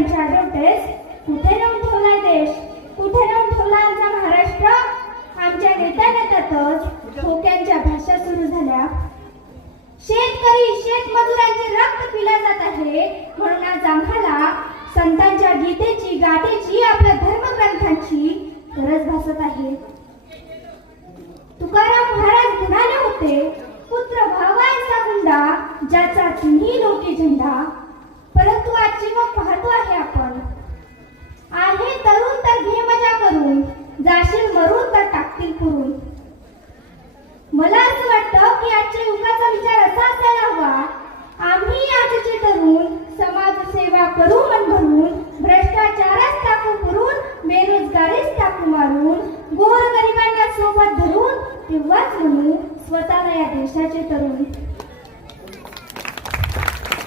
त्यांचे ॲडव्हर्टाइज कुठे नेऊन ठेवलाय देश, कुठे नेऊन ठेवला आमचा महाराष्ट्र. आमच्या नेत्यातच ठोक्यांच्या भाषा सुरू झाल्या. शेतकरी शेतमजुरांचे रक्त पिले जात आहे म्हणून आज आम्हाला संतांच्या गीतेची गाथेची आपल्या धर्मग्रंथांची गरज भासत आहे. तुकाराम महाराज म्हणाले होते, पुत्र भावांचा गुंडा ज्याचा तुम्ही लोकी झेंडा. परंतु आजची मग पाहतो आहे आपण, आहे तरुण तर घे मजा करून, जाशील मरून तर टाकतील पुरून. मला असं वाटतं की आजच्या युगाचा विचार असा असायला हवा, आम्ही आजचे तरुण समाजसेवा करू मन भरून, भ्रष्टाचारास टाकू पुरून, बेरोजगारीस टाकू मारून, गोरगरिबांना सोबत धरून, तेव्हाच म्हणू स्वतःला या देशाचे तरुण.